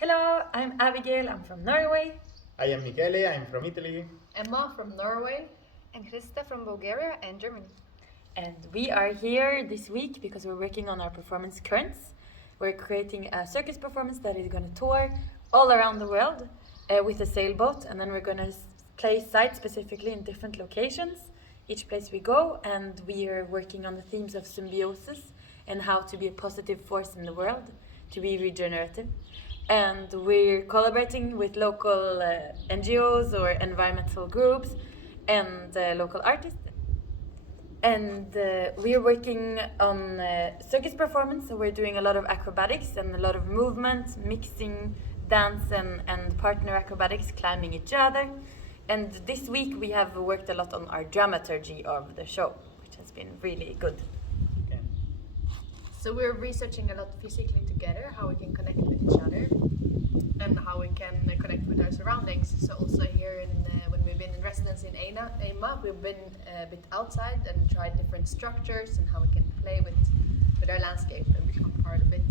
Hello, I'm Abigail, I'm from Norway. I am Michele, I'm from Italy. Emma from Norway. And Krista from Bulgaria and Germany. And we are here this week because we're working on our performance currents. We're creating a circus performance that is going to tour all around the world with a sailboat, and then we're going to play site specifically in different locations each place we go, and we are working on the themes of symbiosis and how to be a positive force in the world, to be regenerative. And we're collaborating with local NGOs or environmental groups and local artists. And we are working on circus performance, so we're doing a lot of acrobatics and a lot of movement, mixing dance and partner acrobatics, climbing each other. And this week we have worked a lot on our dramaturgy of the show, which has been really good. Okay. So we're researching a lot physically together, how we can connect with each other and how we can connect with our surroundings. So also here when we've been in residence in Eima, we've been a bit outside and tried different structures and how we can play with our landscape and become part of it.